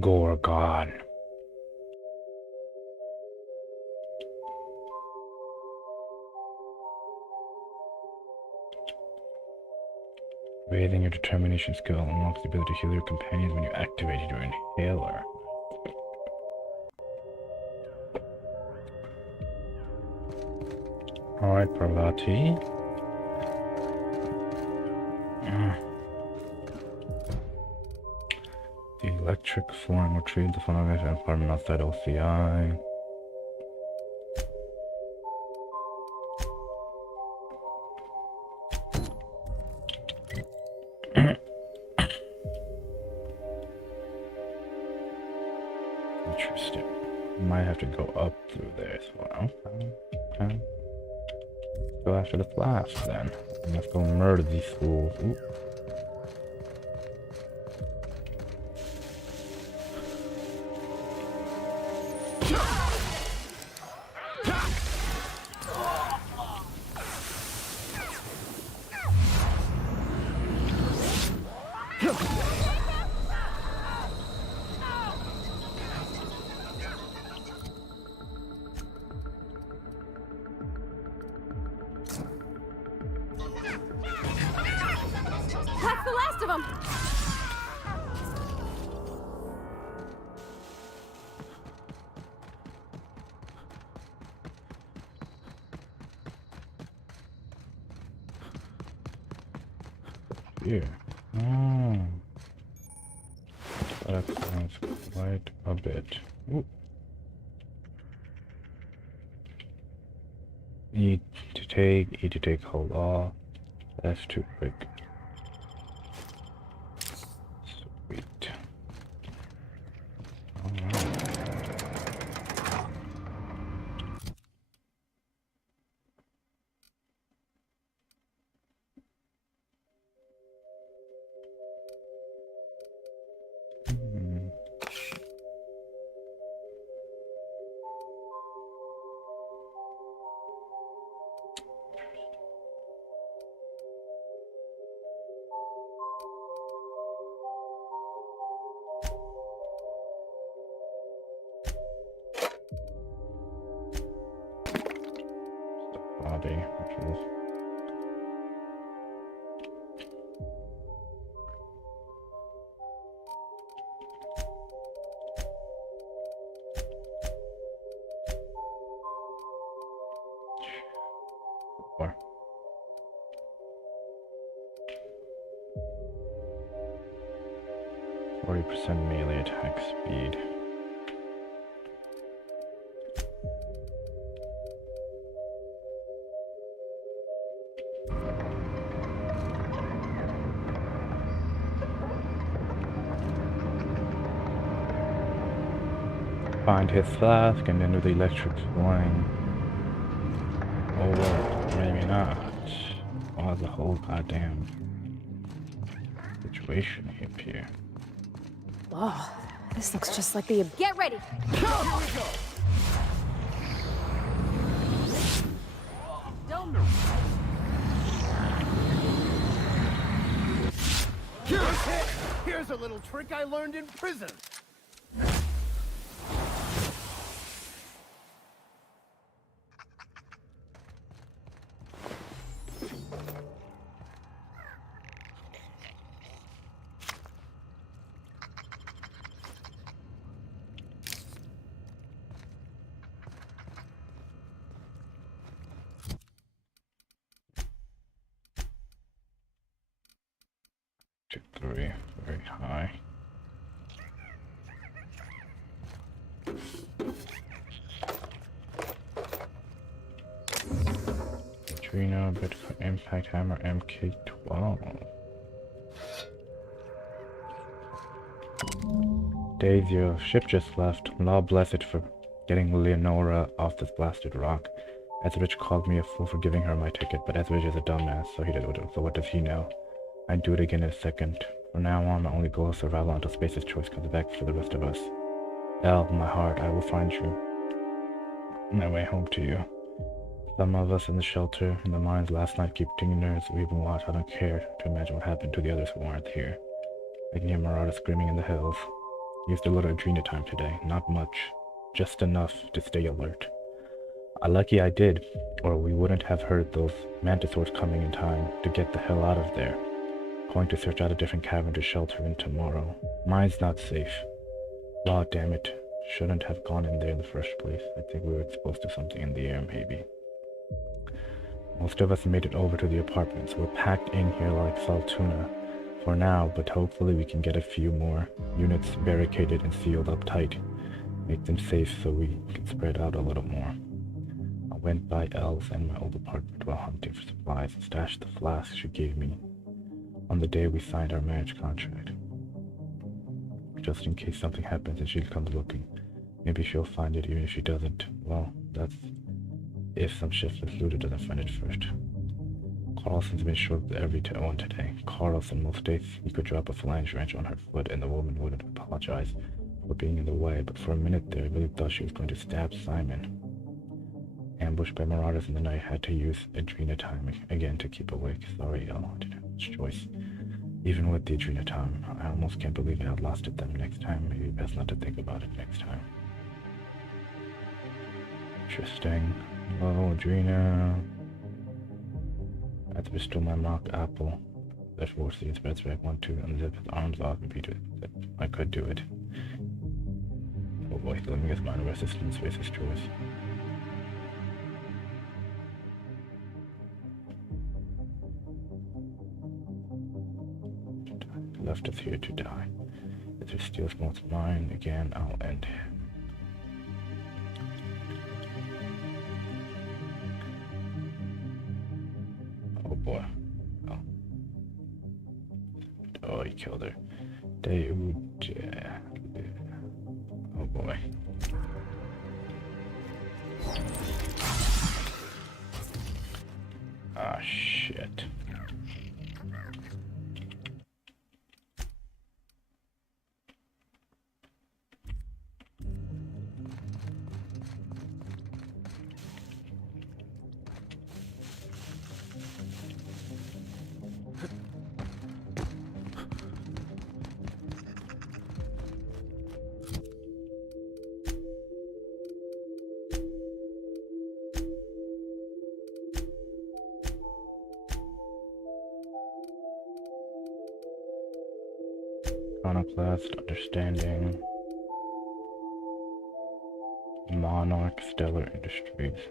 Gorgon. Raising your determination skill unlocks the ability to heal your companions when you activate your inhaler. Alright, Parvati. The electric form retrieved the phonograph and apartment outside OCI. Interesting. Might have to go up through there as well. Okay. Go after the flask then. And let's go murder these fools. Ooh. Here. Oh. That sounds quite a bit. Ooh. E to take, hold off. That's too quick. Sweet. Alright. Body, which is four. 40% melee attack speed. Find his flask and enter the electric line. Oh well, maybe not. Oh, the whole goddamn situation up here. Oh, this looks just like the... Get ready! Here we go! Don't... Here's a little trick I learned in prison. Three, very high. Neutrino, Bitcoin Impact Hammer, MK12. Daisy, ship just left. Law bless it for getting Leonora off this blasted rock. Ezrich called me a fool for giving her my ticket, but Ezrich is a dumbass, so what does he know? I'd do it again in a second. From now on, my only goal is survival until Space's choice comes back for the rest of us. Elle, my heart, I will find you. My way home to you. Some of us in the shelter, in the mines last night keep taking nerves. We've been watched. I don't care to imagine what happened to the others who aren't here. I can hear marauders screaming in the hills. Used a little adrena time today, not much, just enough to stay alert. Lucky I did, or we wouldn't have heard those mantisaurs coming in time to get the hell out of there. Going to search out a different cavern to shelter in tomorrow. Mine's not safe. Aw, damn it. Shouldn't have gone in there in the first place. I think we were exposed to something in the air, maybe. Most of us made it over to the apartments. We're packed in here like saltuna for now, but hopefully we can get a few more units barricaded and sealed up tight. Make them safe so we can spread out a little more. I went by Elle's and my old apartment while hunting for supplies and stashed the flask she gave me on the day we signed our marriage contract. Just in case something happens and she comes looking. Maybe she'll find it even if she doesn't. Well, that's if some shiftless looter doesn't find it first. Carlson's been short with every one today. Carlson most days he could drop a flange wrench on her foot and the woman wouldn't apologize for being in the way, but for a minute there I really thought she was going to stab Simon. Ambushed by marauders in the night, had to use adrena time again to keep awake. Sorry, Elle, I didn't have much choice. Even with the adrena time, I almost can't believe I outlasted them next time. Maybe best not to think about it next time. Interesting. Oh, adrena. I had to bestow my mock apple. That forced the spreads back 1-2 unzip his arms off and Peter said I could do it. Oh boy, the living as minor resistance faces choice. Left us here to die. If he steals what's mine again, I'll end him. Oh boy. Oh. Oh, he killed her. Oh boy. Ah, shit. Chronoplast, Understanding, Monarch, Stellar Industries.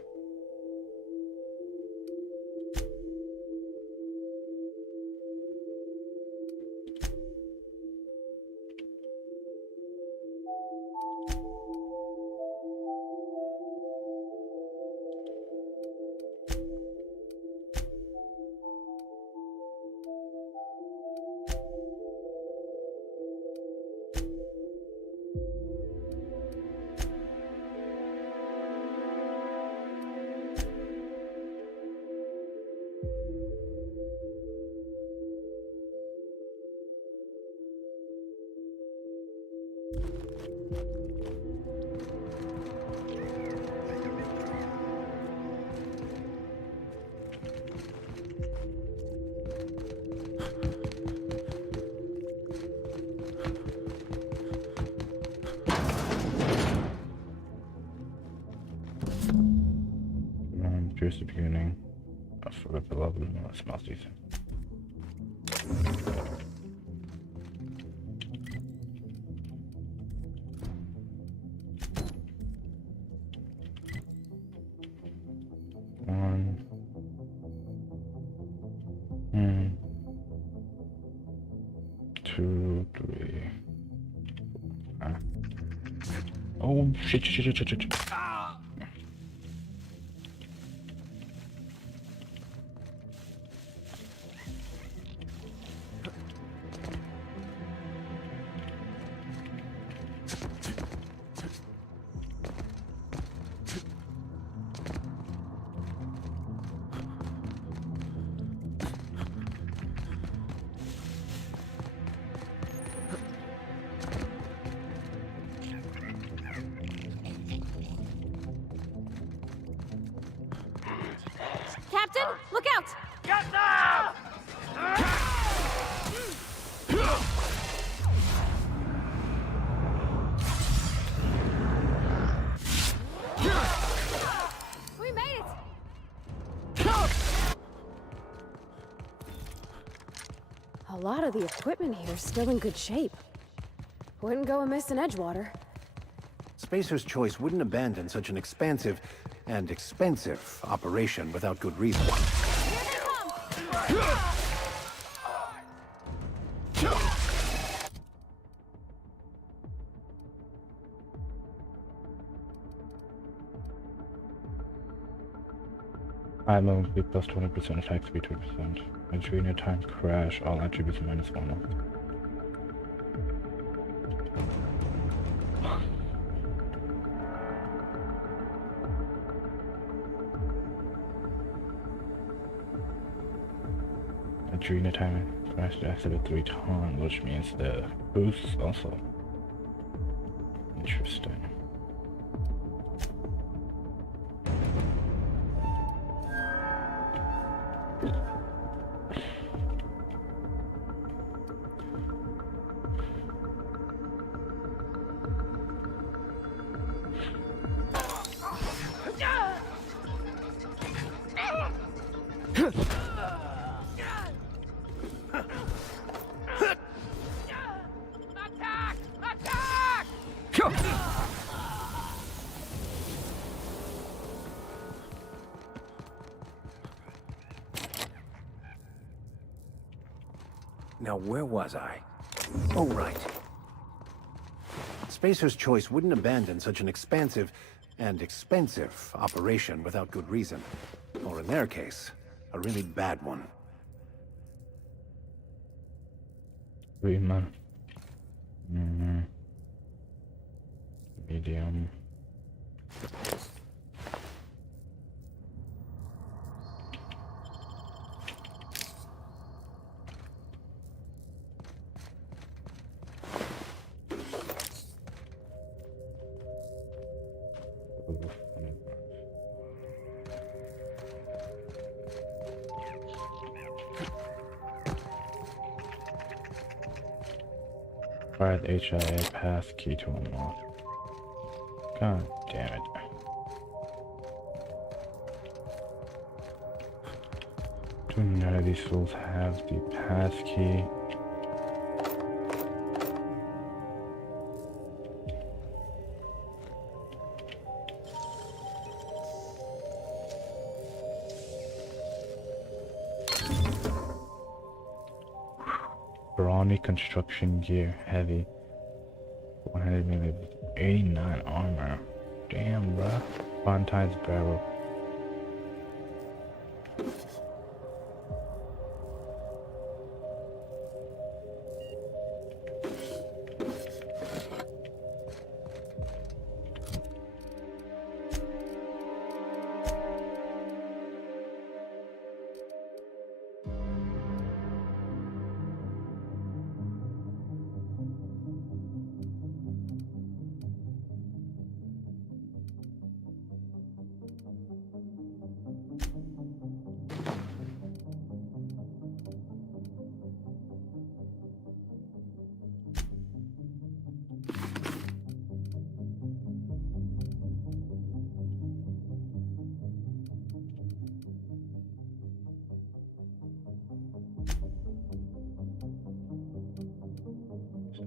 Here's the beginning. I forgot the level. No, it smells decent. Two, three. Oh shit. Captain, look out! Get them! lot of the equipment here is still in good shape. Wouldn't go amiss in Edgewater. Spacer's Choice wouldn't abandon such an expansive and expensive operation without good reason. High level speed plus 20%, attack speed 20%. During a time crash, all attributes -1. During a time crash, it activated 3 times, which means the boosts also. Interesting. Now, where was I? Oh, right. Spacer's Choice wouldn't abandon such an expansive and expensive operation without good reason. Or in their case, a really bad one. Riemann. Medium. Fire the HIA pass key to unlock. God damn it. Do none of these fools have the pass key? Brawny construction gear, heavy, 100 mm, 89 armor. Damn, bruh. Fontine's barrel.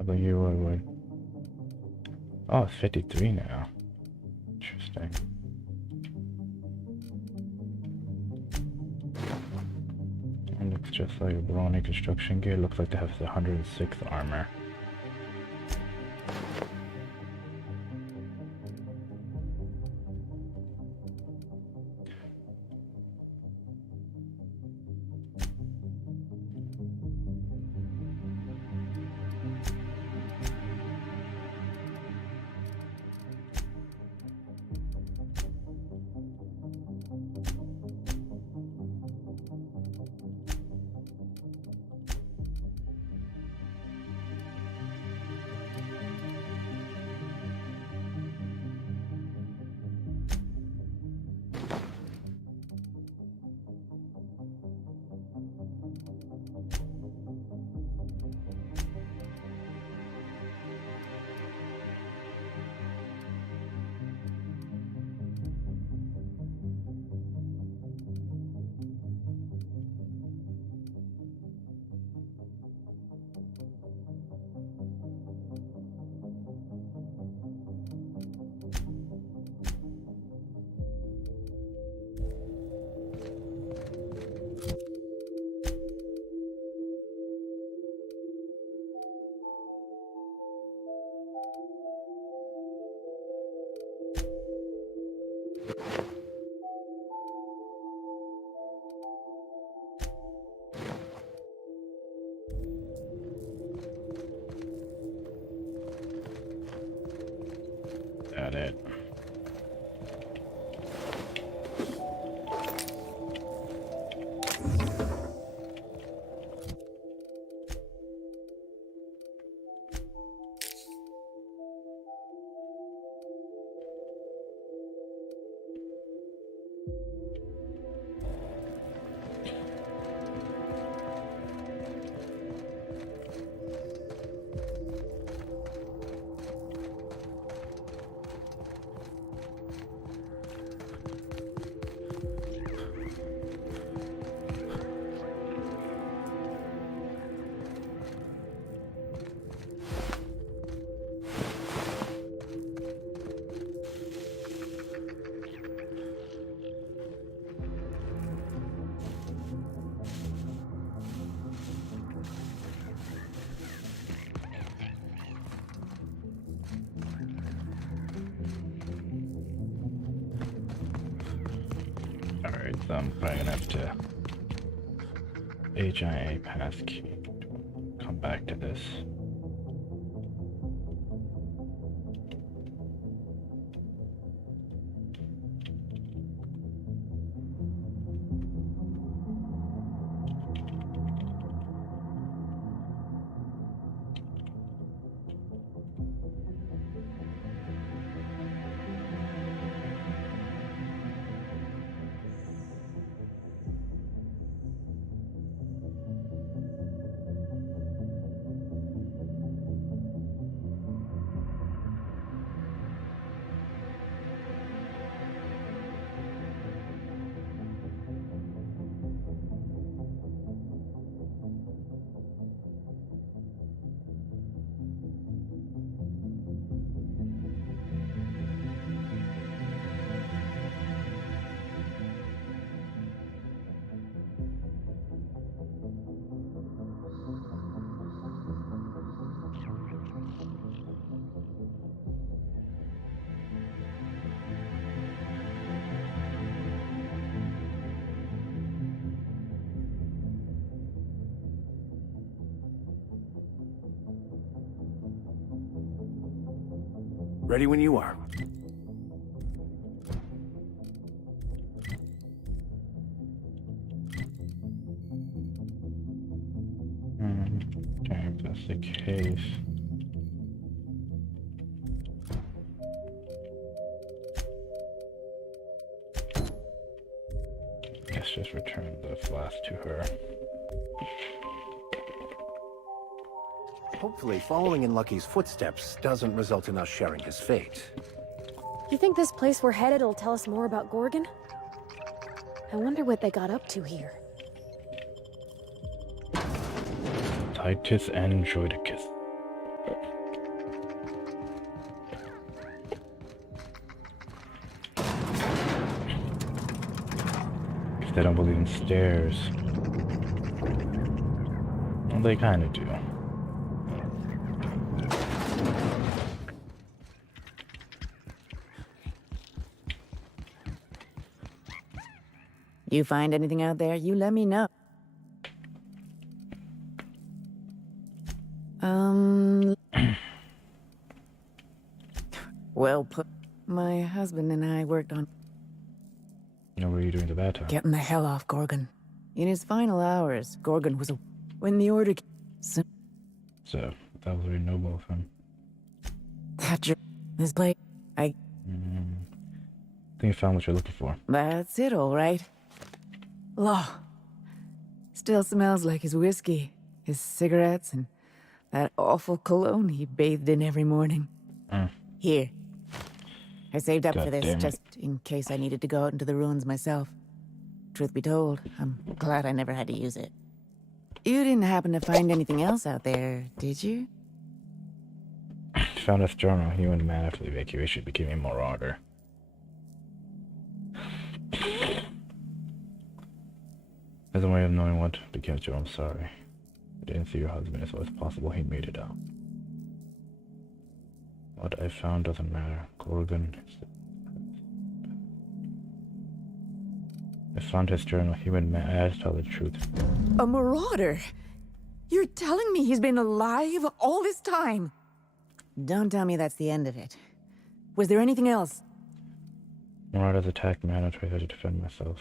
What? Oh, it's 53 now. Interesting. It looks just like a brawny construction gear. Looks like they have the 106 armor. that it? Alright, so I'm probably gonna have to HIA passkey. Come back to this. Ready when you are. Okay, if that's the case. Let's just return the flask to her. Hopefully, following in Lucky's footsteps doesn't result in us sharing his fate. You think this place we're headed will tell us more about Gorgon? I wonder what they got up to here. Titus and Droidicus. If they don't believe in stairs. Well, they kind of do. You find anything out there, you let me know. Well put. My husband and I worked on You know what you doing in the bad time? getting the hell off Gorgon. In his final hours, Gorgon was a... When the order came... So that was very noble of him. This place... I think you found what you're looking for. That's it, all right. Law. Still smells like his whiskey, his cigarettes, and that awful cologne he bathed in every morning. Here. I saved up for this just in case I needed to go out into the ruins myself. Truth be told, I'm glad I never had to use it. You didn't happen to find anything else out there, did you? Found his journal. He went mad after the evacuation, became a marauder. There's a way of knowing what became Joe. I'm sorry. I didn't see your husband, so it's possible he made it out. What I found doesn't matter. Gorgon. I found his journal. He went mad. I had to tell the truth. A marauder? You're telling me he's been alive all this time? Don't tell me that's the end of it. Was there anything else? Marauders attacked me. I had no choice but to defend myself.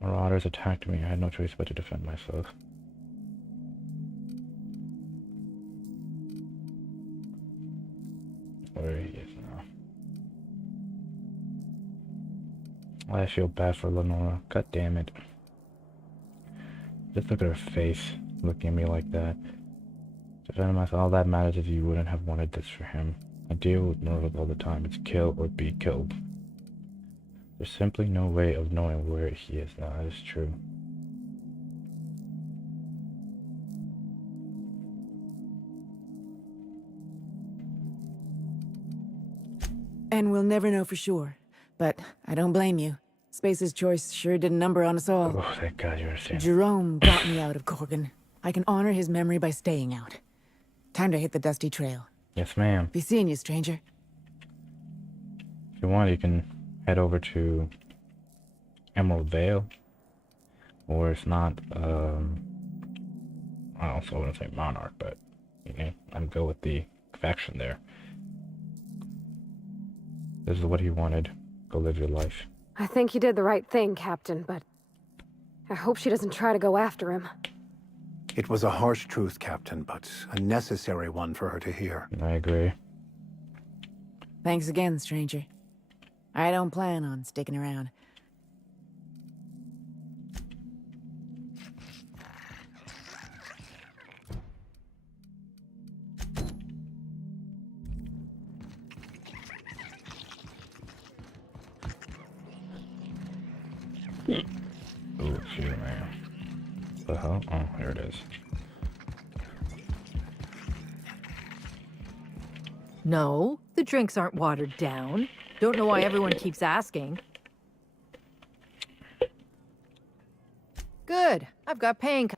Marauders attacked me. I had no choice but to defend myself. Where he is now. I feel bad for Lenora. God damn it. Just look at her face, looking at me like that. Defending myself, all that matters is you wouldn't have wanted this for him. I deal with murderers all the time. It's kill or be killed. There's simply no way of knowing where he is now. That is true. And we'll never know for sure. But I don't blame you. Space's choice sure did a number on us all. Oh, thank God you understand. Jerome got me out of Gorgon. I can honor his memory by staying out. Time to hit the dusty trail. Yes, ma'am. Be seeing you, stranger. If you want, you can head over to Emerald Vale. Or it's not, I also want to say Monarch, but, you know, I'm go with the faction there. This is what he wanted. Go live your life. I think you did the right thing, Captain, but I hope she doesn't try to go after him. It was a harsh truth, Captain, but a necessary one for her to hear. I agree. Thanks again, stranger. I don't plan on sticking around. Oh, shoot, man. The hell? Oh, here it is. No, the drinks aren't watered down. Don't know why everyone keeps asking. Good. I've got pain.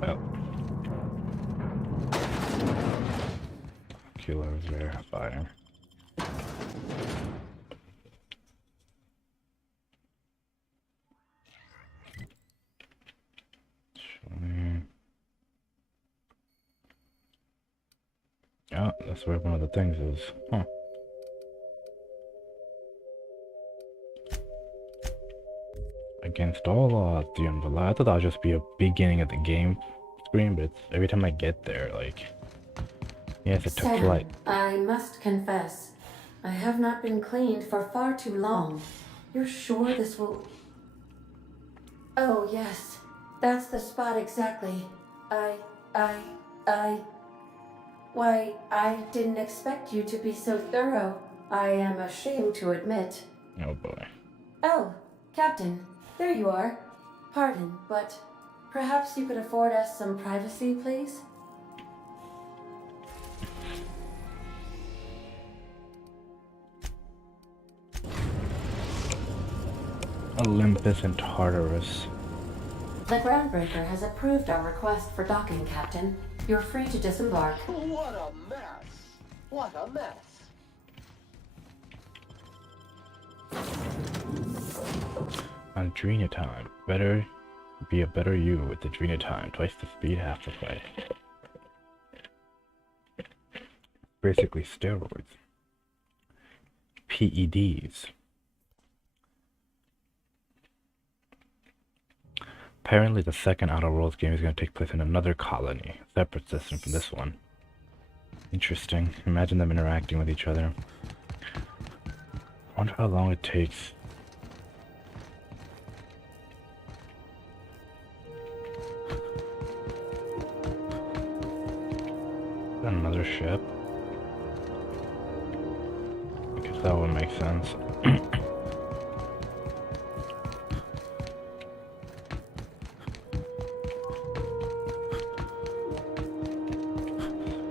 Well. Kilo's there, fighting. Yeah, that's where one of the things is. Huh. Against all odds, the envelope. I thought that would just be a beginning of the game screen, but it's, every time I get there, like, yes, it took flight. I must confess, I have not been cleaned for far too long. You're sure this will... Oh, yes. That's the spot exactly. Why, I didn't expect you to be so thorough. I am ashamed to admit. Oh boy. Oh, Captain, there you are. Pardon, but perhaps you could afford us some privacy, please? Olympus and Tartarus. The Groundbreaker has approved our request for docking, Captain. You're free to disembark. What a mess! What a mess! Adrena time. Better be a better you with Adrena time. Twice the speed, half the fight. Basically steroids. PEDs. Apparently the second Outer Worlds game is going to take place in another colony, separate system from this one. Interesting. Imagine them interacting with each other. I wonder how long it takes. Another ship? I guess that would make sense.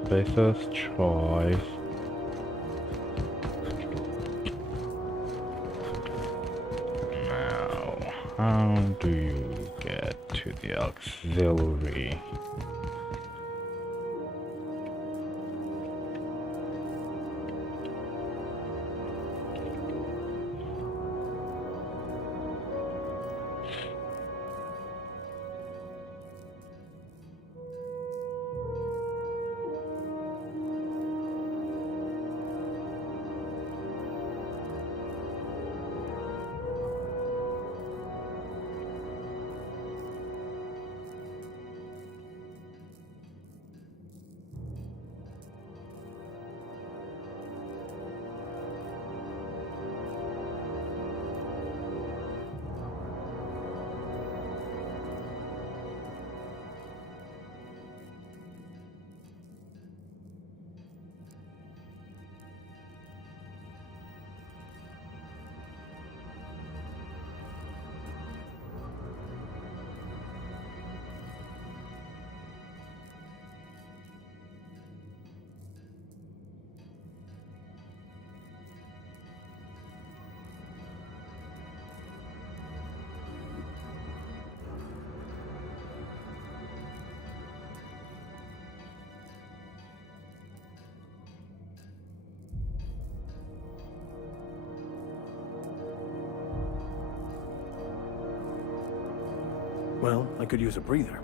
Spacer's choice. Now, how How do you get to the auxiliary? Well, I could use a breather.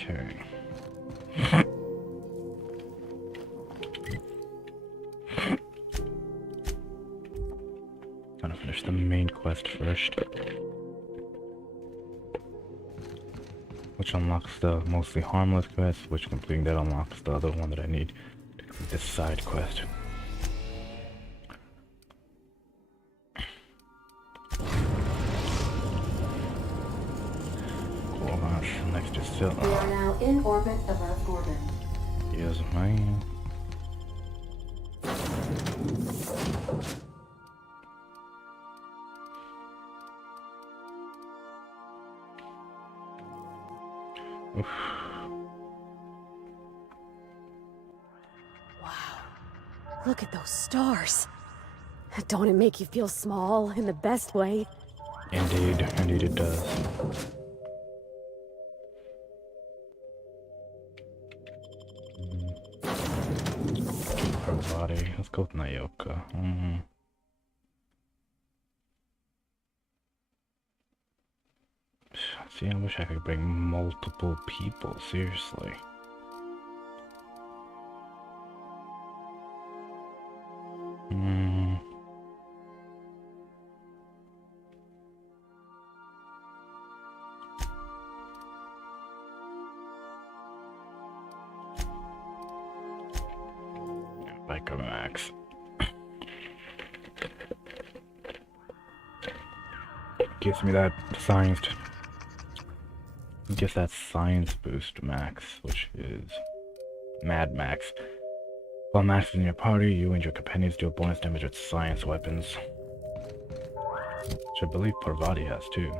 Okay. Gotta finish the main quest first. Which unlocks the mostly harmless quest, which completing that unlocks the other one that I need to complete this side quest. Next is still. We are now in orbit above Gorgon. Yes, man. Oof. Wow. Look at those stars. Don't it make you feel small in the best way? Indeed, indeed it does. Parvati. Let's go with Nayoka. See, I wish I could bring multiple people, seriously. Like a max. Gives me that science. Gives that science boost max, which is Mad Max. While Max is in your party, you and your companions deal bonus damage with science weapons. Which I believe Parvati has too.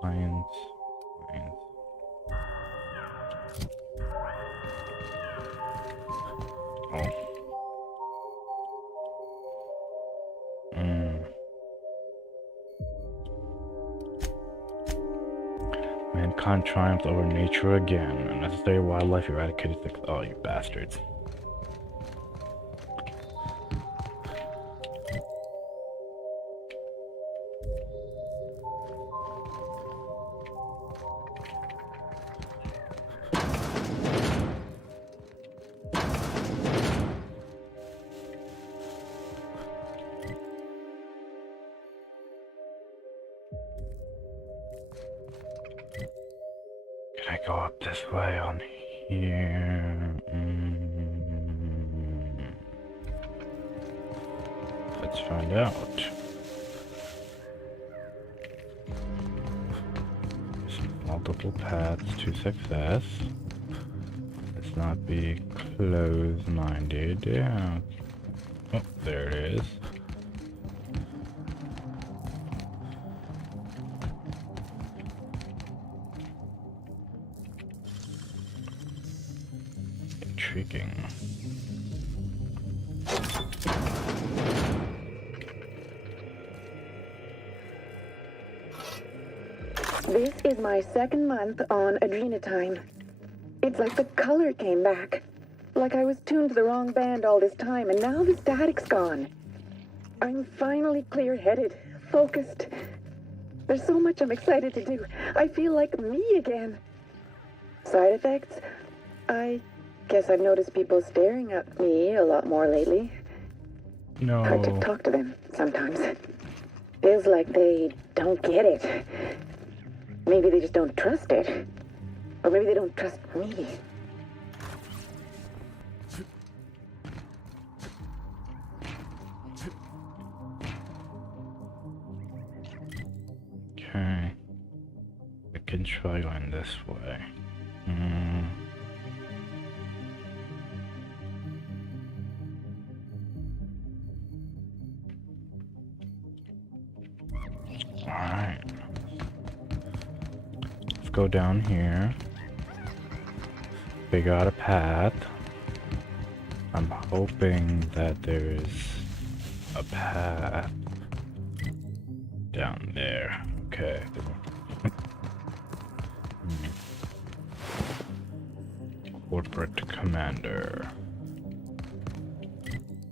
Science. Oh. Mankind triumphed over nature again. Unnecessary wildlife eradicated the... Oh, you bastards. Can I go up this way on here? Let's find out. There's multiple paths to success. Let's not be close-minded. Yeah. Oh, there it is. Intriguing. This is my second month on Adrenatime. It's like the color came back. Like I was tuned to the wrong band all this time, and now the static's gone. I'm finally clear-headed, focused. There's so much I'm excited to do. I feel like me again. Side effects? I guess I've noticed people staring at me a lot more lately. No. Hard to talk to them sometimes. Feels like they don't get it. Maybe they just don't trust it. Or maybe they don't trust me. Okay. We can try going this way. Alright. Let's go down here. Figure out a path. I'm hoping that there's a path down there. Okay. Corporate Commander.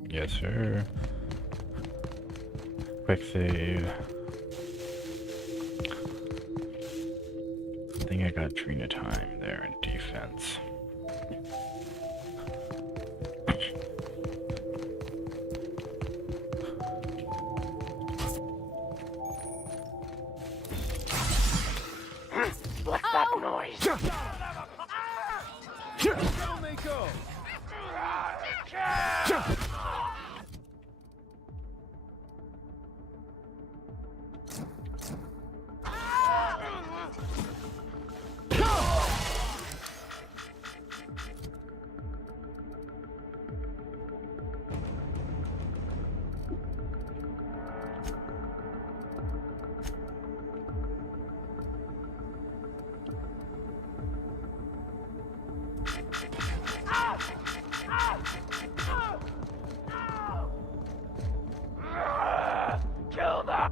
Yes, sir. Quick save. I think I got Trina time there in defense. What's that noise?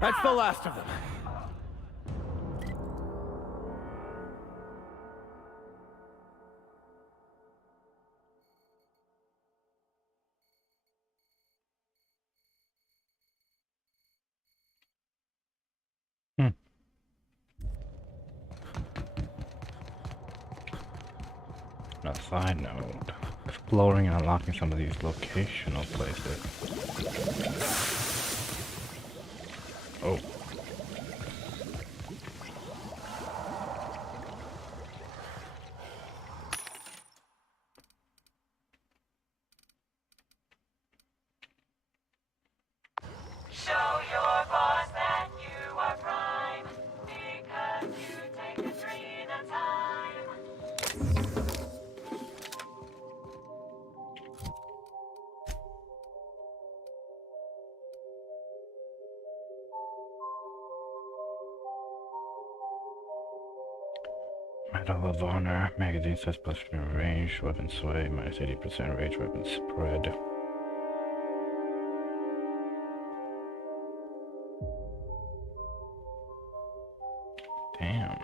That's the last of them. On a side note, exploring and unlocking some of these locational places. Oh. Show your boss that you are prime, because you take the 3 at a time. Medal of Honor, magazine says plus range, weapon sway, minus 80% range, weapon spread. Damn.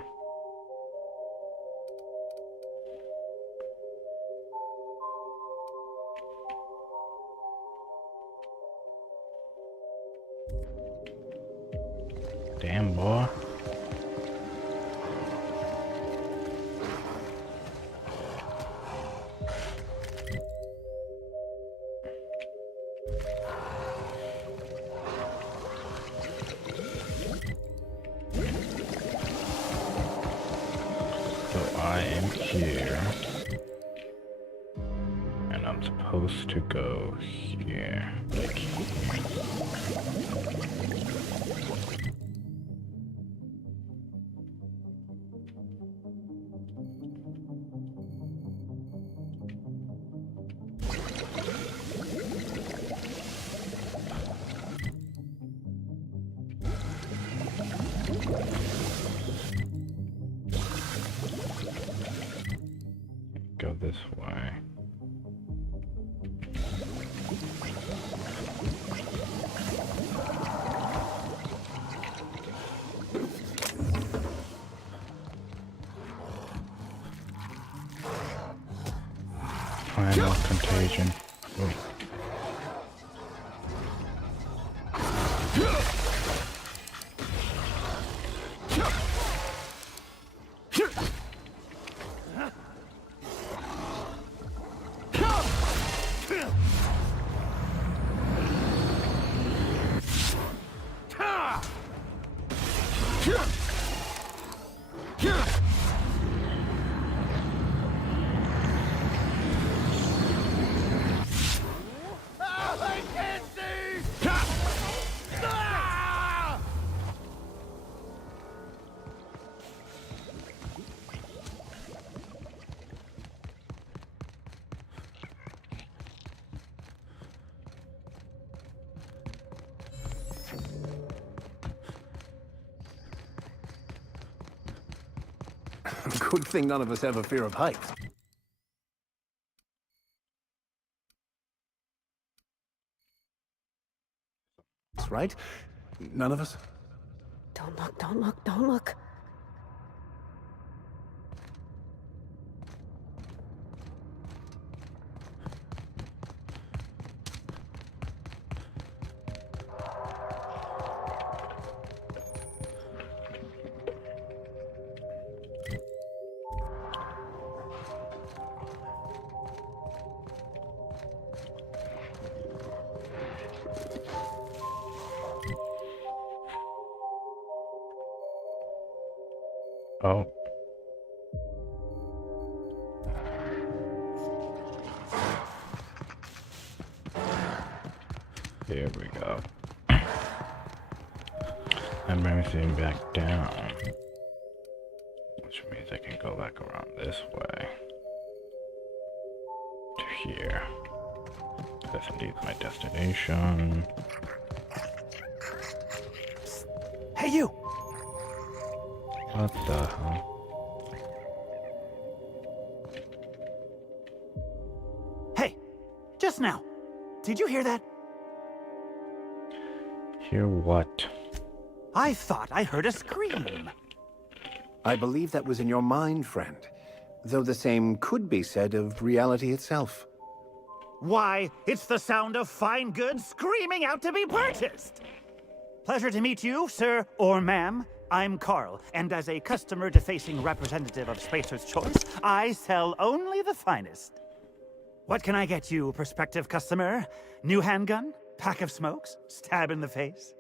Damn, boy. I am here, and I'm supposed to go here, like here. Go this way. Final contagion. Ooh. Good thing none of us have a fear of heights. Right? None of us? Don't look, don't look, don't look. Oh. Here we go. I'm racing back down, which means I can go back around this way to here. That's indeed my destination. Hey, you! What the hell? Hey! Just now! Did you hear that? Hear what? I thought I heard a scream. I believe that was in your mind, friend. Though the same could be said of reality itself. Why, it's the sound of fine goods screaming out to be purchased! Pleasure to meet you, sir or ma'am. I'm Carl, and as a customer-defacing representative of Spacer's Choice, I sell only the finest. What can I get you, prospective customer? New handgun? Pack of smokes? Stab in the face?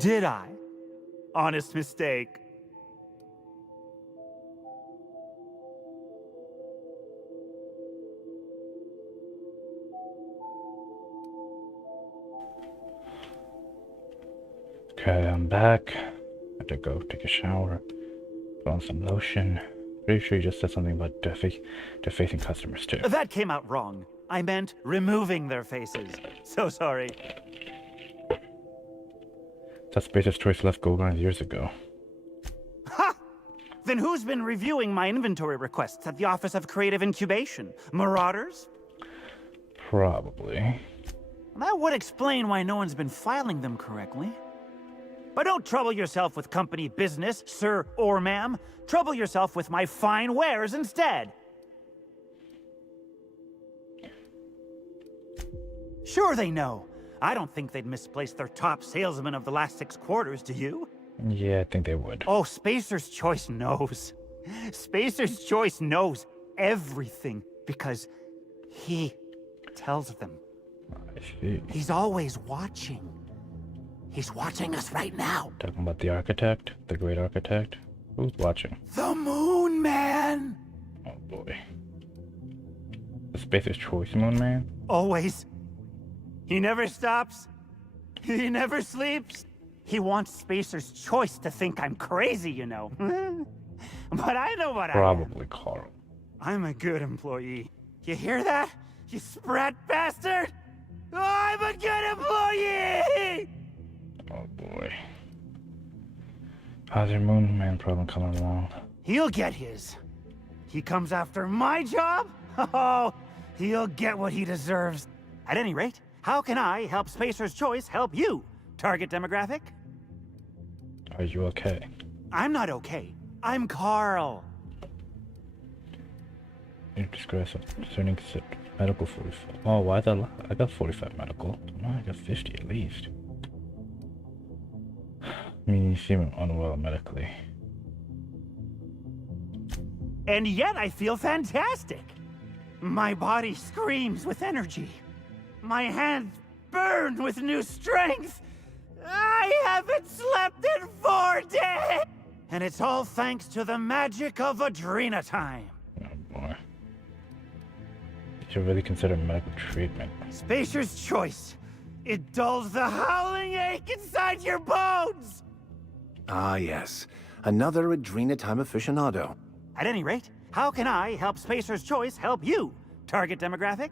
Did I? Honest mistake. Okay, I'm back. I had to go take a shower, put on some lotion. Pretty sure you just said something about defacing customers too. That came out wrong. I meant removing their faces. So sorry. That Spacer's Choice left Gorgon years ago. Ha! Then who's been reviewing my inventory requests at the Office of Creative Incubation? Marauders? Probably. That would explain why no one's been filing them correctly. But don't trouble yourself with company business, sir or ma'am. Trouble yourself with my fine wares instead. Sure they know. I don't think they'd misplace their top salesman of the last 6 quarters, do you? Yeah, I think they would. Oh, Spacer's Choice knows. Spacer's Choice knows everything because he tells them. I see. He's always watching. He's watching us right now. Talking about the architect? The great architect? Who's watching? The Moon Man! Oh boy. The Spacer's Choice Moon Man? Always. He never stops. He never sleeps. He wants Spacer's Choice to think I'm crazy, you know. But I know what Probably Carl. I'm a good employee. You hear that? You sprat bastard? I'm a good employee! Oh boy. How's your Moon Man problem coming along? He'll get his. He comes after my job? Oh, he'll get what he deserves. At any rate, how can I help Spacer's Choice help you? Target demographic? Are you okay? I'm not okay. I'm Carl. You disgrace concerning medical 45. Oh, why the? I got 45 medical. No, I got 50 at least. I mean, you seem unwell medically. And yet I feel fantastic. My body screams with energy. My hands burn with new strength. I haven't slept in 4 days. And it's all thanks to the magic of Adrena time. Oh boy. You should really consider medical treatment. Spacer's Choice. It dulls the howling ache inside your bones. Ah, yes. Another Adrena time aficionado. At any rate, how can I help Spacer's Choice help you? Target demographic?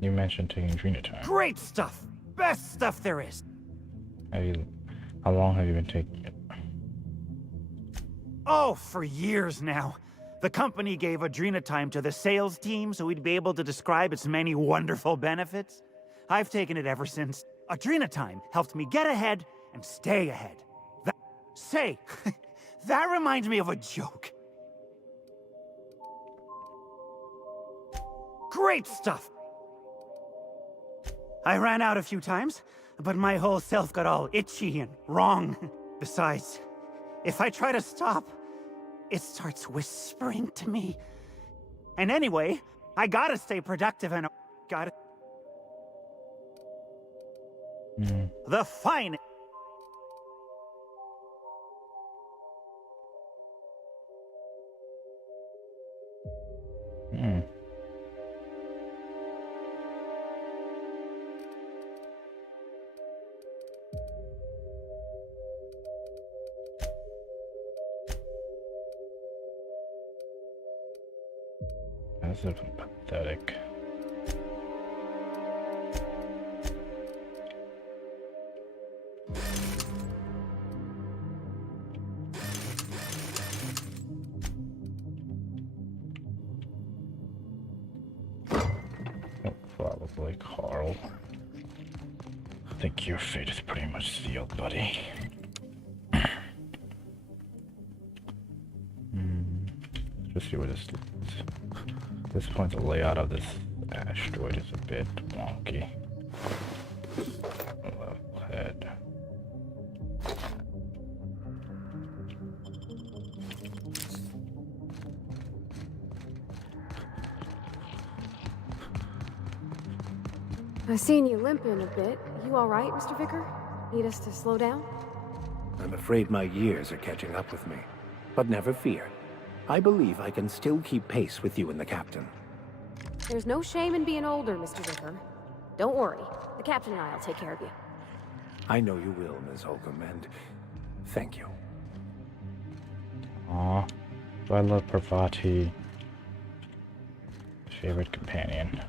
You mentioned taking Adrena time. Great stuff! Best stuff there is! How long have you been taking it? Oh, for years now. The company gave Adrena time to the sales team so we'd be able to describe its many wonderful benefits. I've taken it ever since. Adrena time helped me get ahead and stay ahead. That reminds me of a joke. Great stuff! I ran out a few times, but my whole self got all itchy and wrong. Besides, if I try to stop, it starts whispering to me. And anyway, I gotta stay productive and gotta... The fine... That's so pathetic. Probably Carl. I think your fate is pretty much sealed, buddy. Let's see where this leads. At this point, the layout of this asteroid is a bit wonky. Level head. I've seen you limping a bit. You all right, Mr. Vicar? Need us to slow down? I'm afraid my years are catching up with me. But never fear. I believe I can still keep pace with you and the captain. There's no shame in being older, Mr. Vicker. Don't worry. The captain and I'll take care of you. I know you will, Ms. Holcomb, and thank you. Aw, do I love Parvati? Favorite companion.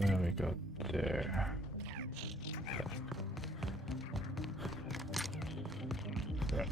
So we go there. There.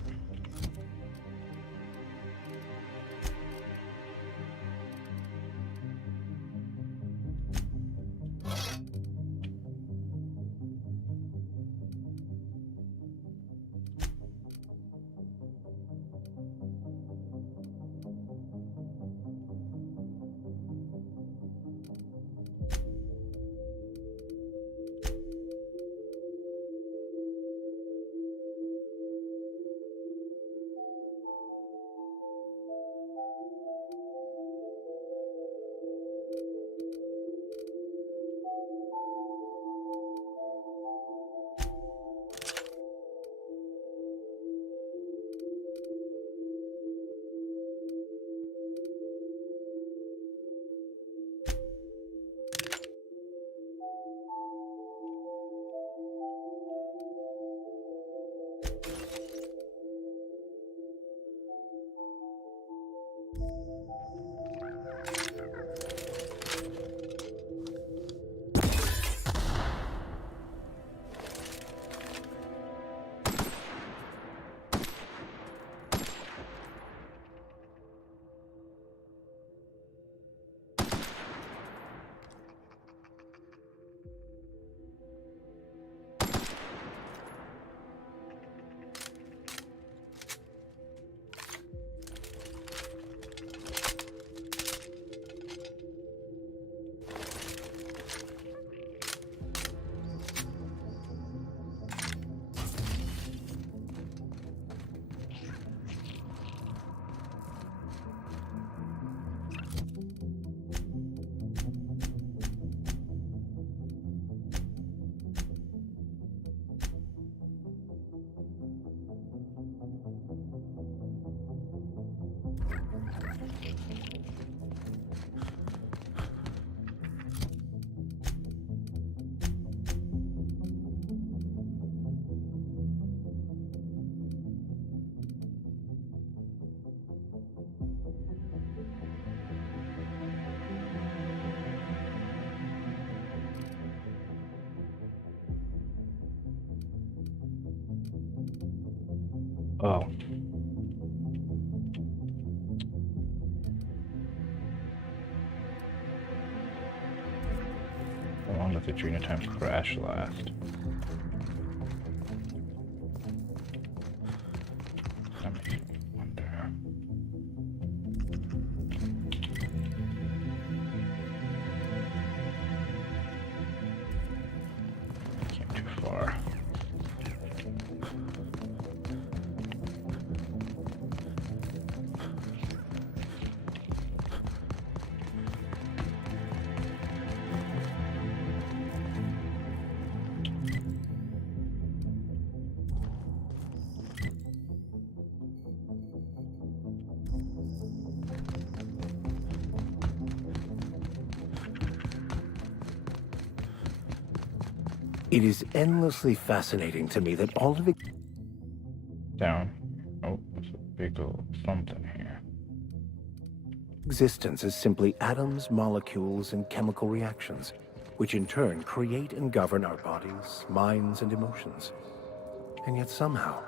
Oh. How long does the Adrena time crash last? That makes me wonder. Came too far. It is endlessly fascinating to me that all of it... Down. Oh, there's a big old something here. Existence is simply atoms, molecules, and chemical reactions, which in turn create and govern our bodies, minds, and emotions. And yet somehow,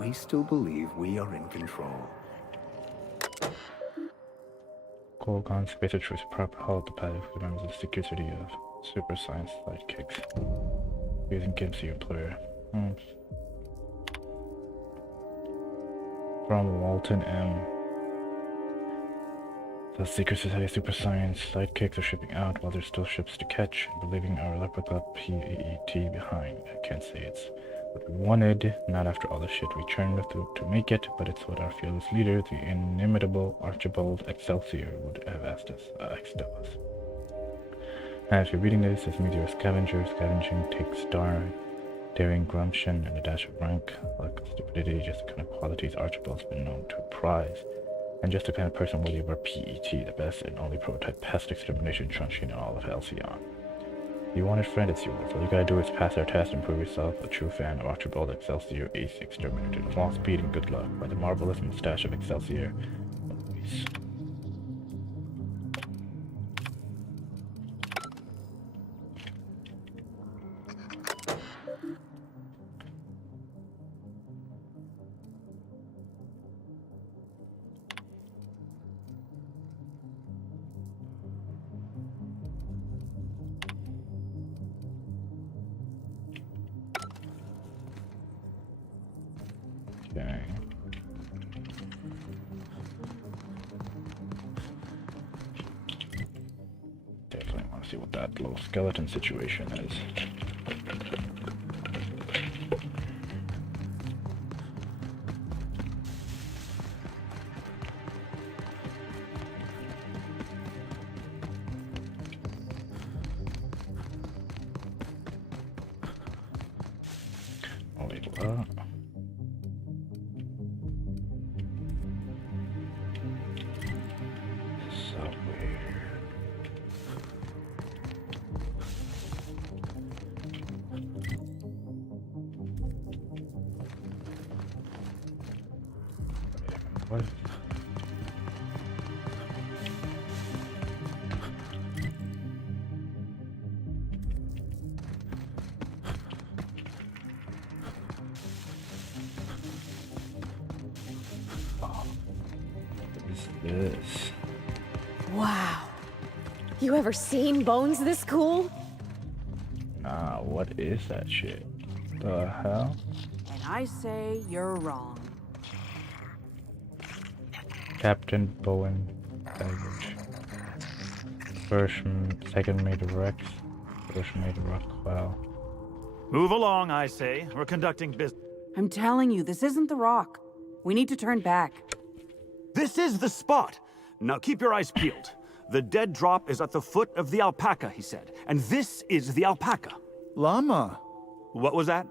we still believe we are in control. Gorgon spacer troops proper hold the path for members of the security of super science sidekicks. Using gives you player. From Walton M. The Secret Society super science sidekicks are shipping out while there's still ships to catch, and we're leaving our replica PET behind. I can't say it's what we wanted, not after all the shit we churned through to make it, but it's what our fearless leader, the inimitable Archibald Excelsior, would have asked us, asked of us. Now, if you're reading this, this means you're a scavenger. Scavenging takes daring, gumption, and a dash of rank. Like stupidity, just the kind of qualities Archibald's been known to prize. And just the kind of person worthy of our PET, the best and only prototype pest extermination truncheon in all of Halcyon. If you want it, friend, it's yours. All you gotta do is pass our test and prove yourself a true fan of Archibald Excelsior Ace Exterminator. Long speed and good luck by the marvelous mustache of Excelsior. Always. Okay. Definitely want to see what that little skeleton situation is. Oh, wait, what? What? What is this? Wow. You ever seen bones this cool? Nah, what is that shit? The hell? And I say you're wrong. Captain Bowen baggage. Second made Rex. First made Rockwell. Move along, I say. We're conducting business. I'm telling you, this isn't the rock. We need to turn back. This is the spot. Now keep your eyes peeled. The dead drop is at the foot of the alpaca, he said. And this is the alpaca. Llama. What was that?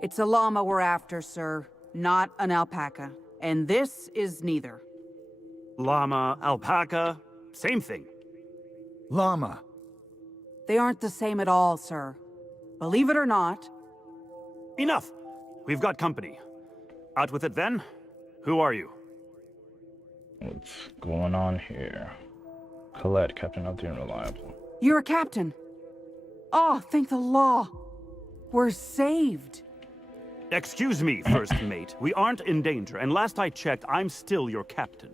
It's a llama we're after, sir, not an alpaca. And this is neither. Llama, alpaca, same thing. Llama. They aren't the same at all, sir. Believe it or not. Enough! We've got company. Out with it then. Who are you? What's going on here? Colette, Captain of the Unreliable. You're a captain. Oh, thank the law. We're saved. Excuse me, first mate. We aren't in danger, and last I checked, I'm still your captain.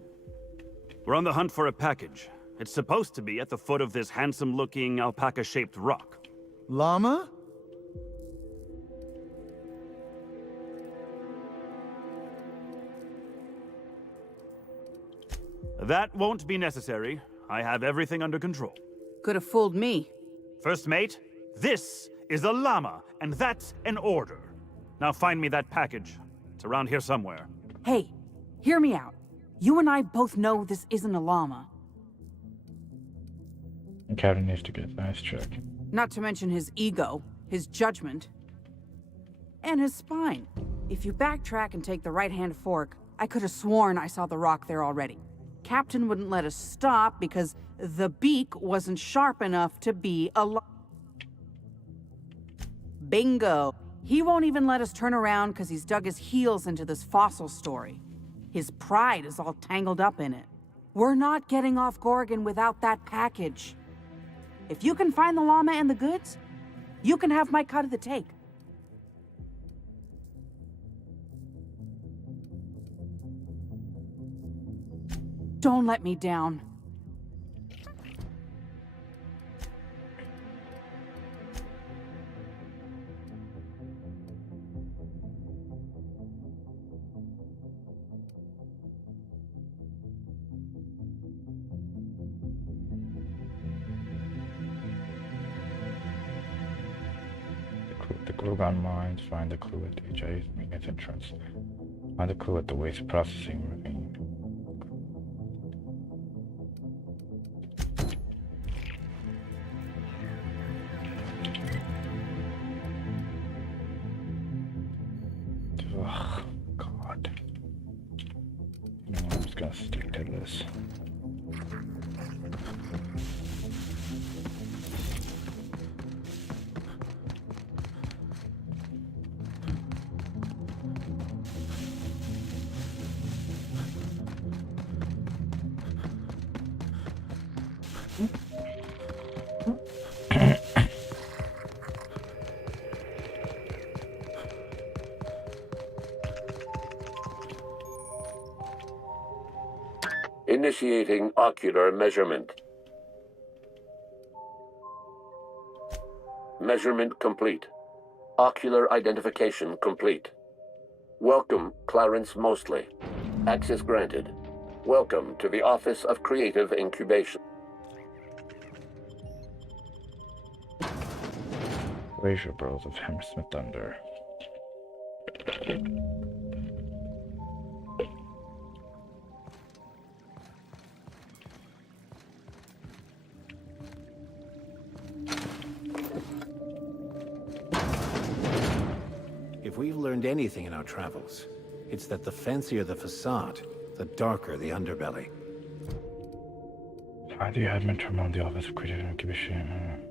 We're on the hunt for a package. It's supposed to be at the foot of this handsome-looking, alpaca-shaped rock. Llama? That won't be necessary. I have everything under control. Could have fooled me. First mate, this is a llama, and that's an order. Now find me that package. It's around here somewhere. Hey, hear me out. You and I both know this isn't a llama. The captain needs to get a nice check. Not to mention his ego, his judgment, and his spine. If you backtrack and take the right-hand fork, I could have sworn I saw the rock there already. Captain wouldn't let us stop because the beak wasn't sharp enough to be a Bingo. He won't even let us turn around because he's dug his heels into this fossil story. His pride is all tangled up in it. We're not getting off Gorgon without that package. If you can find the llama and the goods, you can have my cut of the take. Don't let me down. Gorgon mines, find the clue at the HI's maintenance entrance. Find the clue at the waste processing ravine. Ugh, God. You know what, I'm just gonna stick to this. Initiating ocular measurement. Measurement complete. Ocular identification complete. Welcome, Clarence Mostly. Access granted. Welcome to the Office of Creative Incubation. Glacier Bros of Hammersmith Thunder. If we've learned anything in our travels, it's that the fancier the facade, the darker the underbelly. Find the admin terminal in the Office of Creative Incubation.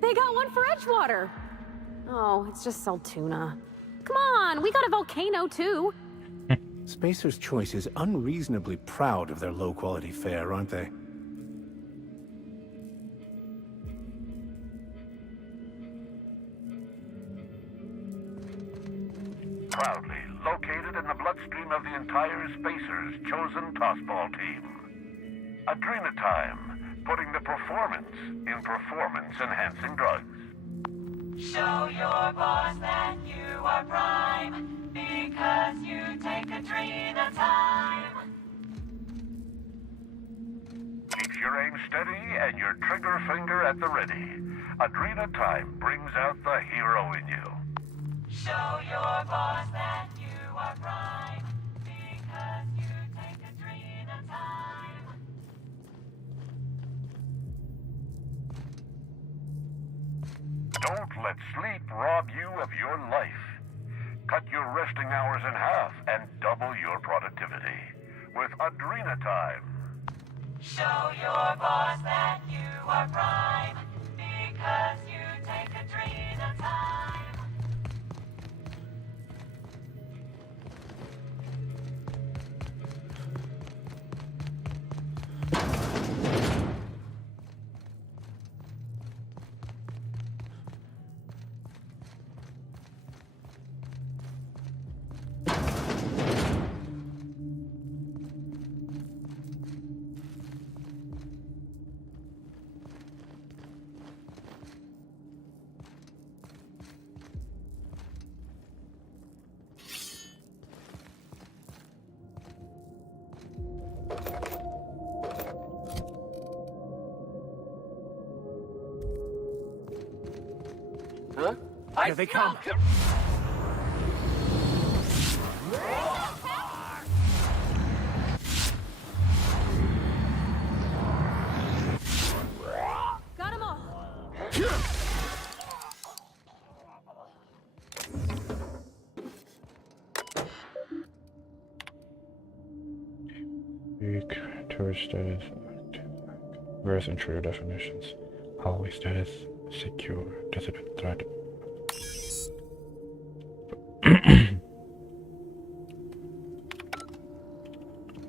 They got one for Edgewater. Oh, it's just Saltuna. Come on, we got a volcano too. Spacer's Choice is unreasonably proud of their low-quality fare, aren't they? Proudly located in the bloodstream of the entire Spacer's chosen tossball team. Adrena time, putting the performance in performance-enhancing drugs. Show your boss that you are prime, because you take Adrena time. Keeps your aim steady and your trigger finger at the ready. Adrena time brings out the hero in you. Show your boss that you are prime, because you take Adrena time. Don't let sleep rob you of your life. Cut your resting hours in half and double your productivity with Adrena time. Show your boss that you are prime, because you take Adrena time. Huh? Here they come! Got 'em all. We could Inventory status. Where's intruder definitions? Hallway status. Secure. Dissident threat.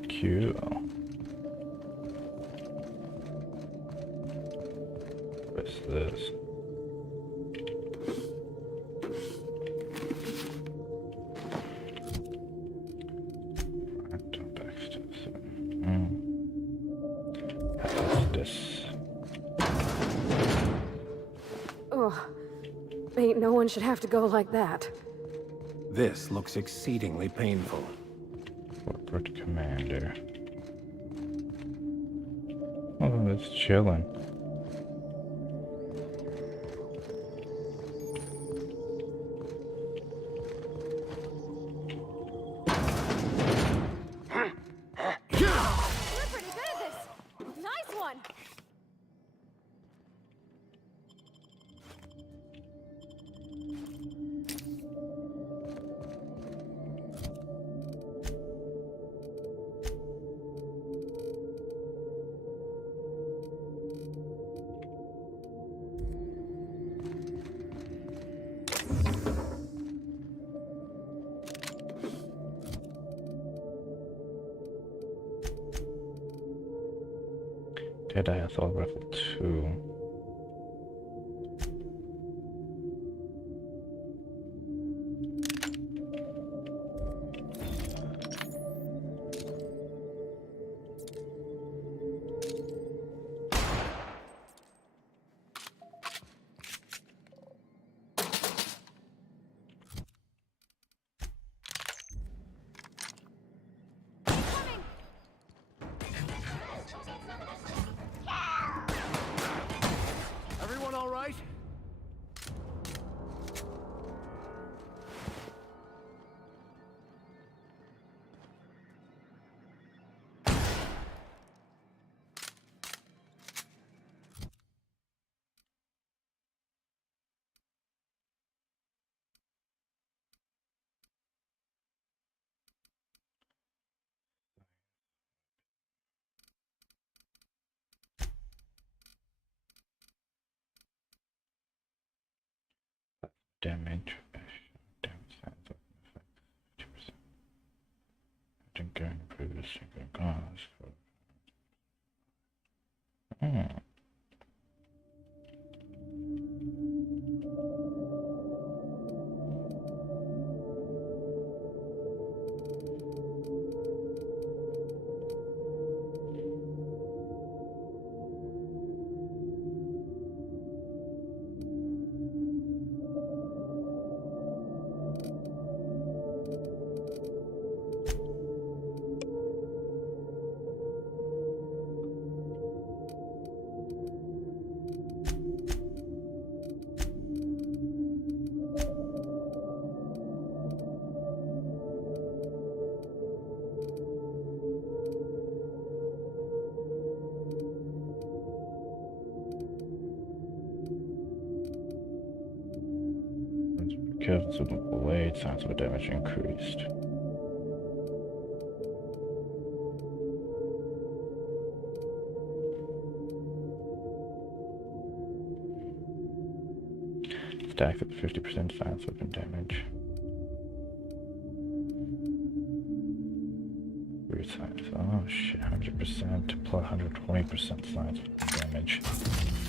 Q. What's this? Ain't no one should have to go like that. This looks exceedingly painful. Corporate commander. Oh, it's chilling. You're pretty good at this. Nice one. Deadeye Assault Rifle 2. Everyone all right? Damage. Damage signs of effects. 50%. Didn't go in previous single cause. Consumable blade, signs of damage increased. Stacks at 50% science weapon damage. Weird science. Oh shit, 100% plus 120% science weapon damage.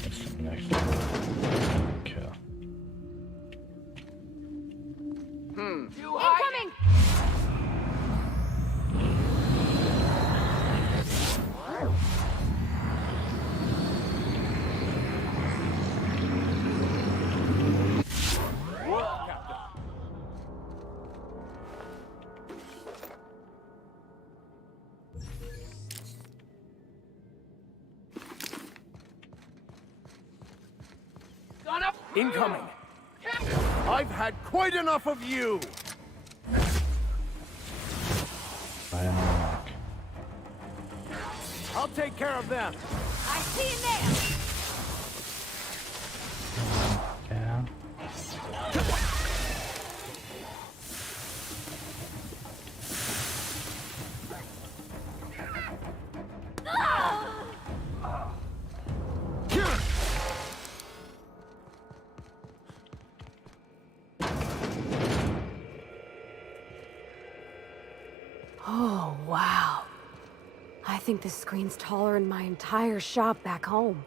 That's the next level kill. Incoming! Incoming! I've had quite enough of you! I'll take care of them! I see you now! Yeah. think this screen's taller than my entire shop back home.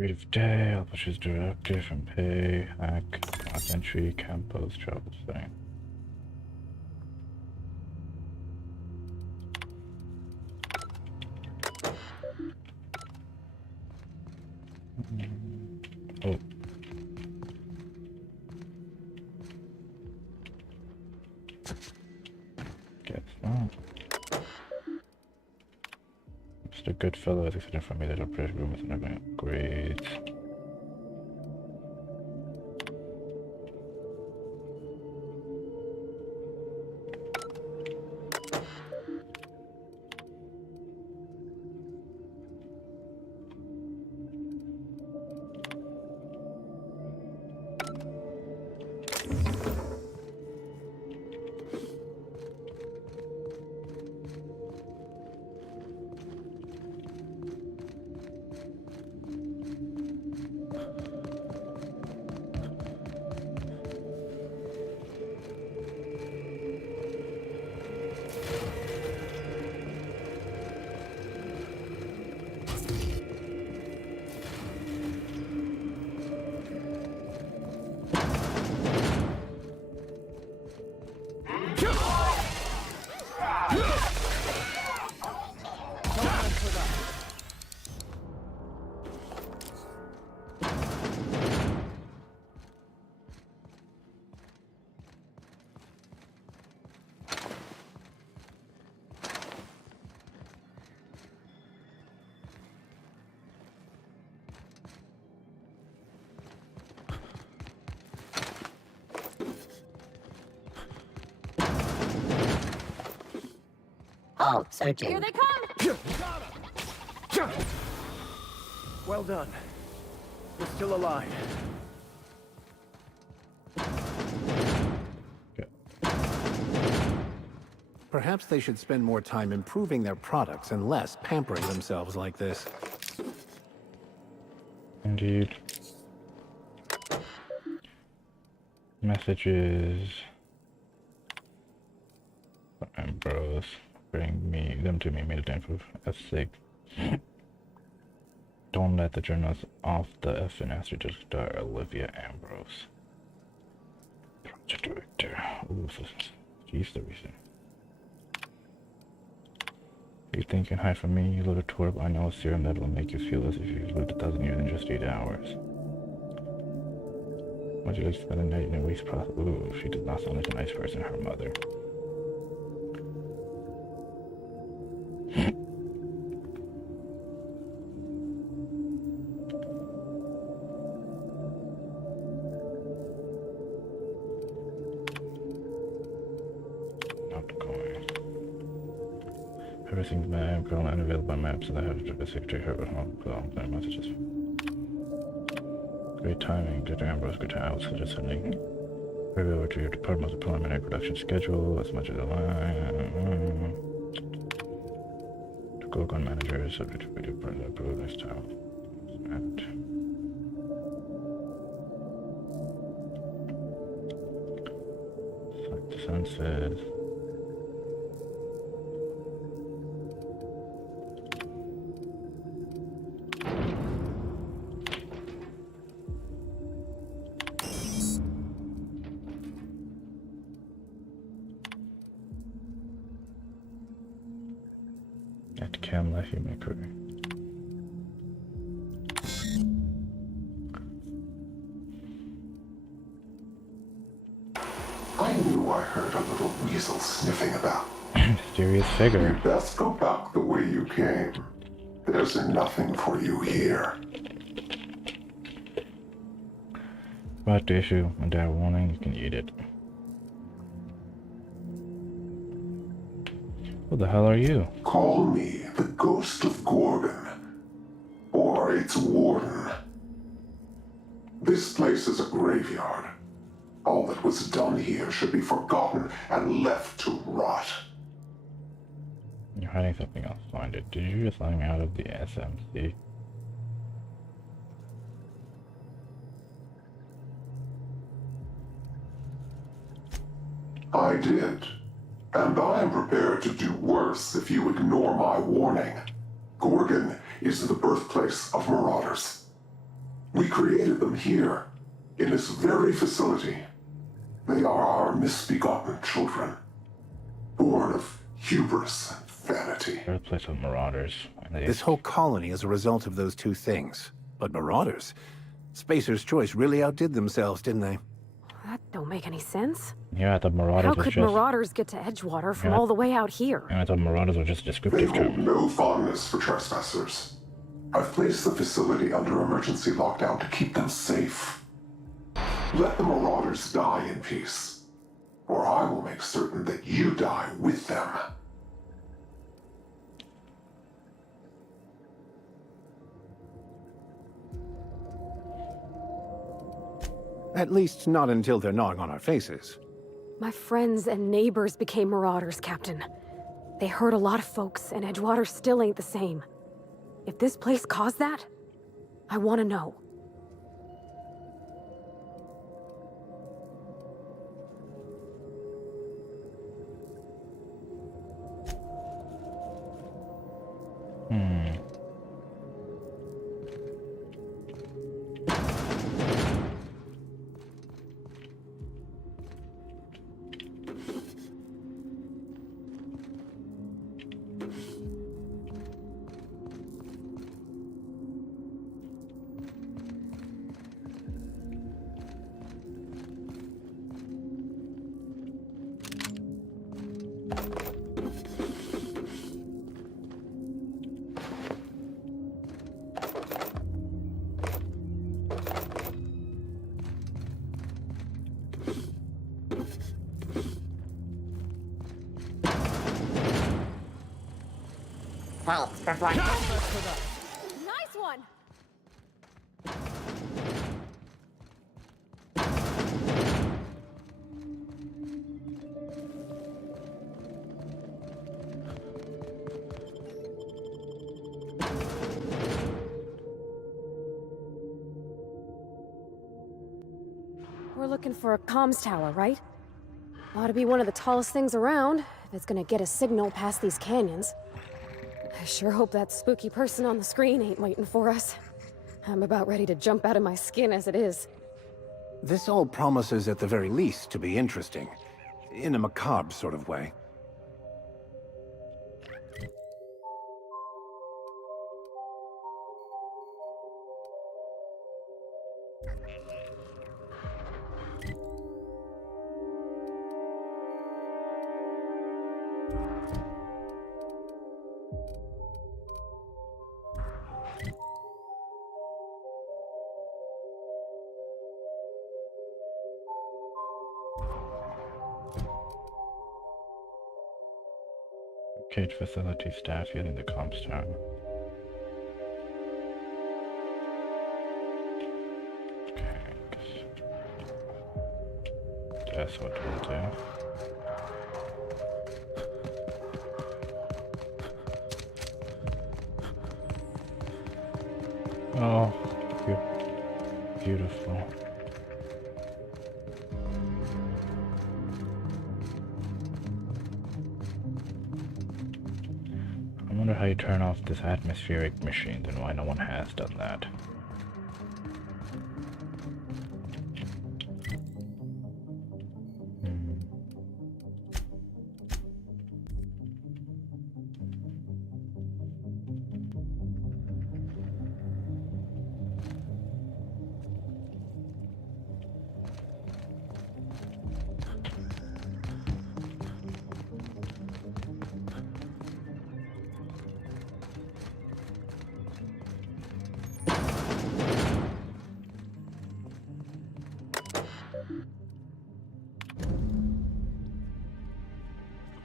Creative day, I'll push his directive and pay, hack, last entry, campos, travel thing. guess not. Mr. Goodfellow is accepted from me that our pressure room is undergoing upgrades. Oh, searching. Here they come! Well done. You're still alive. Perhaps they should spend more time improving their products and less pampering themselves like this. Indeed. Messages. Ambrose. Bring them to me immediately for F6. Don't let the journalists off the effing ass register. Olivia Ambrose. Project director. Ooh, so she's the reason. You think you can hide from me, you little twerp? I know a serum that will make you feel as if you've lived 1,000 years in just 8 hours. Would you like to spend a night in a waste process? Ooh, she does not sound like a nice person, her mother. Everything's map, girl, unavailable maps, so I have to secretary her at home. Put all their messages. Great timing, good Ambrose, good time. I was just sending Peril over to your department with the preliminary production schedule as much as a line. To Gorgon manager, subject to video part approve next time. And like the sun says. I knew I heard a little weasel sniffing about. Mysterious figure. You best go back the way you came. There's nothing for you here. About to issue a dire warning, you can eat it. Who the hell are you? Call me the Ghost of Gorgon, or its warden. This place is a graveyard. All that was done here should be forgotten and left to rot. You're hiding something else. Find it. Did you just let me out of the SMC? I did. And I am prepared to do worse if you ignore my warning. Gorgon is the birthplace of marauders. We created them here, in this very facility. They are our misbegotten children, born of hubris and vanity. Birthplace of marauders. This whole colony is a result of those two things. But marauders? Spacer's Choice really outdid themselves, didn't they? That Don't make any sense. Yeah, I thought Marauders How was could just... Marauders get to Edgewater from Yeah. all the way out here? Yeah, I thought Marauders were just a They descriptive hold term. no fondness for trespassers. I've placed the facility under emergency lockdown to keep them safe. Let the Marauders die in peace, or I will make certain that you die with them. At least not until they're gnawing on our faces. My friends and neighbors became Marauders, Captain. They hurt a lot of folks, and Edgewater still ain't the same. If this place caused that, I want to know. Nice one! We're looking for a comms tower, right? Ought to be one of the tallest things around, if it's gonna get a signal past these canyons. I sure hope that spooky person on the screen ain't waiting for us. I'm about ready to jump out of my skin as it is. This all promises, at the very least, to be interesting. In a macabre sort of way. Cage facility staff using the comms tower. Okay. That's what we'll do. Oh, beautiful. I wonder how you turn off this atmospheric machine, and why no one has done that.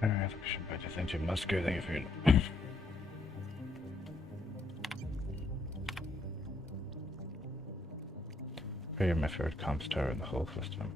Alright, we should buy this into Musco, thank you for your... Probably my favorite comms tower in the whole system.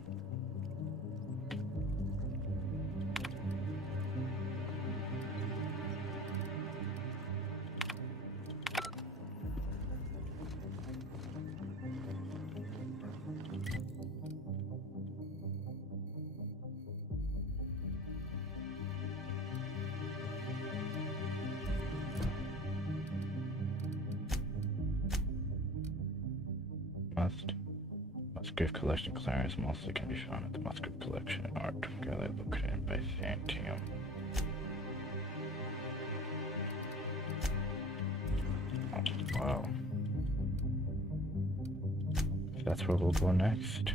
Musgrave Collection clearance mostly can be found at the Musgrave Collection and Art Gallery located in Byzantium. Oh, wow. That's where we'll go next.